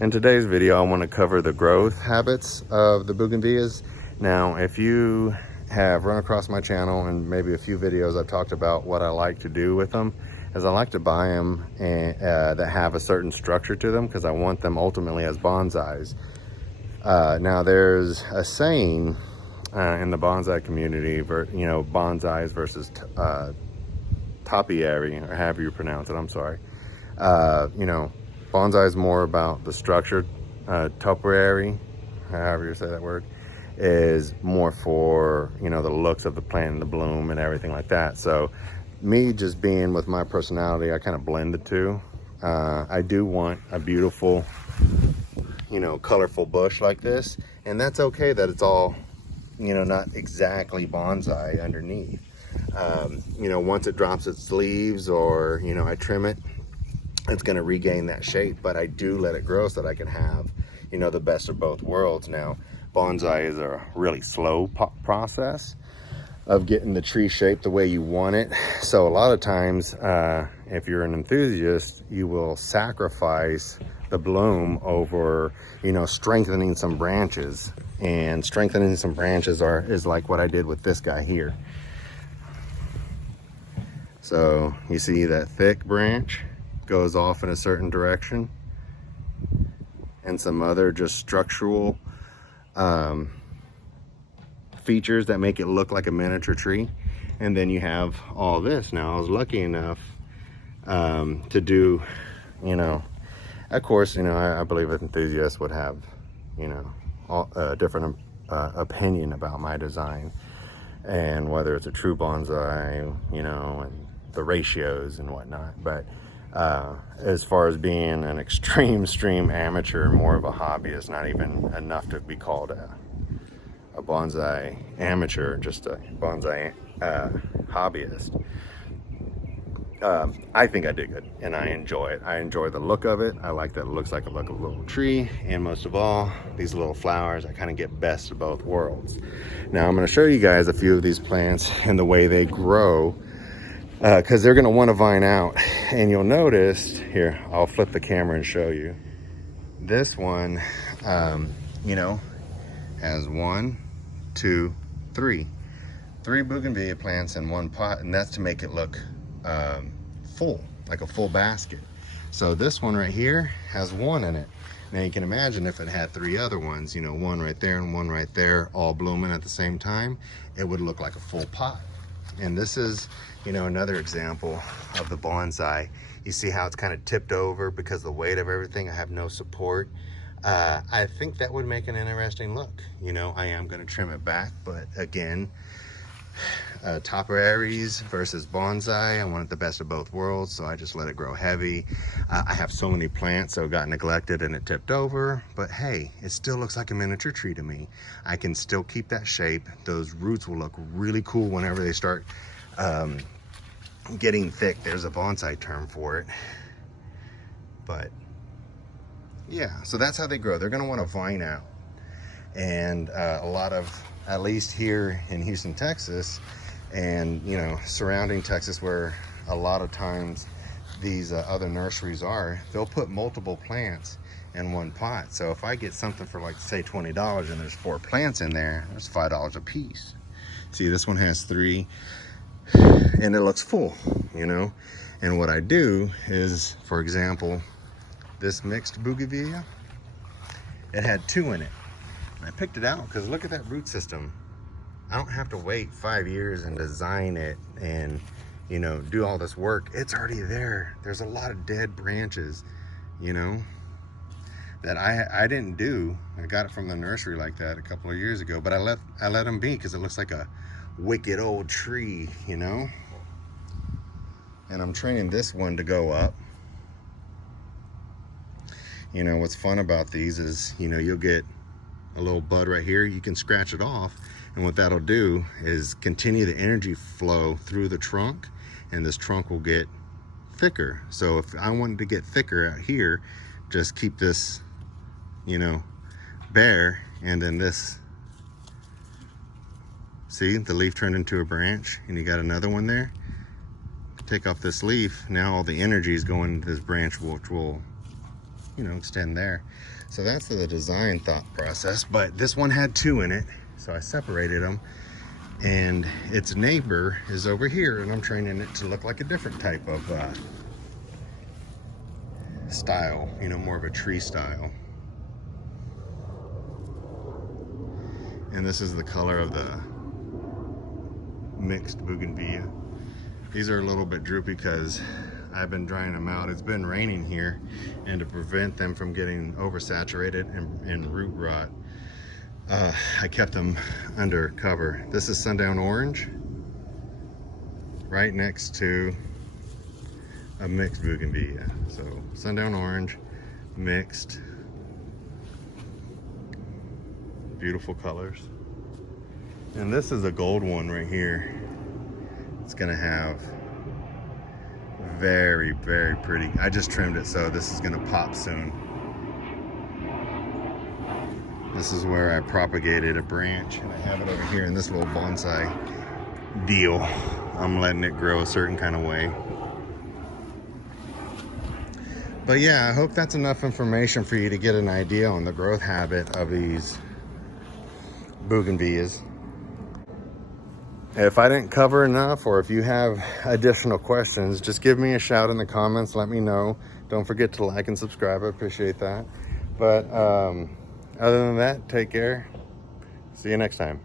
In today's video, I want to cover the growth habits of the bougainvilleas. Now, if you have run across my channel and maybe a few videos, I've talked about what I like to do with them, is I like to buy them that have a certain structure to them because I want them ultimately as bonsais. Now, there's a saying in the bonsai community, you know, bonsais versus topiary, or however you pronounce it, I'm sorry. You know, bonsai is more about the structure. Topiary, however you say that word, is more for, you know, the looks of the plant and the bloom and everything like that. So me just being with my personality, I kind of blend the two. I do want a beautiful, you know, colorful bush like this, and that's okay that it's all, you know, not exactly bonsai underneath. You know, once it drops its leaves, or, you know, I trim it, it's going to regain that shape, but I do let it grow so that I can have, you know, the best of both worlds. Now, bonsai is a really slow process of getting the tree shaped the way you want it. So a lot of times, if you're an enthusiast, you will sacrifice the bloom over, you know, strengthening some branches. And strengthening some branches is like what I did with this guy here. So you see that thick branch goes off in a certain direction, and some other just structural features that make it look like a miniature tree. And then you have all this. Now, I was lucky enough to do, you know, of course, you know, I believe enthusiasts would have, you know, a different opinion about my design, and whether it's a true bonsai, you know, and the ratios and whatnot. But as far as being an extreme amateur, more of a hobbyist, not even enough to be called a bonsai amateur, just a bonsai hobbyist. I think I did good, and I enjoy it. I enjoy the look of it. I like that it looks like a little tree, and most of all, these little flowers. I kind of get best of both worlds. Now, I'm going to show you guys a few of these plants and the way they grow, because they're going to want to vine out. And you'll notice here, I'll flip the camera and show you. This one, you know, has 1, 2, 3 bougainvillea plants in one pot, and that's to make it look full, like a full basket. So this one right here has 1 in it. Now you can imagine if it had 3 other ones, you know, 1 right there and 1 right there, all blooming at the same time, it would look like a full pot. And this is, you know, another example of the bonsai. You see how it's kind of tipped over because of the weight of everything. I have no support. I think that would make an interesting look. You know, I am going to trim it back, but again, topiaries versus bonsai, I wanted the best of both worlds, so I just let it grow heavy. I have so many plants, so it got neglected and it tipped over, but hey, it still looks like a miniature tree to me. I can still keep that shape. Those roots will look really cool whenever they start getting thick. There's a bonsai term for it, but yeah, so that's how they grow. They're going to want to vine out. And a lot of, at least here in Houston, Texas, and, you know, surrounding Texas, where a lot of times these other nurseries are, they'll put multiple plants in one pot. So if I get something for, like, say $20 and there's 4 plants in there, that's $5 a piece. See, this one has 3 and it looks full, you know. And what I do is, for example, this mixed bougainvillea, it had 2 in it. I picked it out because look at that root system. I don't have to wait 5 years and design it and, you know, do all this work. It's already there. There's a lot of dead branches, you know, that I didn't do. I got it from the nursery like that a couple of years ago, but I let them be because it looks like a wicked old tree, you know. And I'm training this one to go up. You know, what's fun about these is, you know, you'll get a little bud right here. You can scratch it off, and what that'll do is continue the energy flow through the trunk, and this trunk will get thicker. So if I wanted to get thicker out here, just keep this, you know, bare, and then this, see, the leaf turned into a branch, and you got another one there. Take off this leaf, now all the energy is going to this branch, which will you know, extend there. So that's the design thought process. But this one had 2 in it, so I separated them. And its neighbor is over here, and I'm training it to look like a different type of style, you know, more of a tree style. And this is the color of the mixed bougainvillea. These are a little bit droopy because I've been drying them out. It's been raining here, and to prevent them from getting oversaturated and root rot, I kept them under cover. This is sundown orange, right next to a mixed bougainvillea. So sundown orange, mixed, beautiful colors. And this is a gold one right here. It's gonna have very, very pretty. I just trimmed it, so this is gonna pop soon. This is where I propagated a branch, and I have it over here in this little bonsai deal. I'm letting it grow a certain kind of way. But yeah, I hope that's enough information for you to get an idea on the growth habit of these bougainvilleas. If I didn't cover enough, or if you have additional questions, just give me a shout in the comments. Let me know. Don't forget to like and subscribe. I appreciate that. But other than that, take care. See you next time.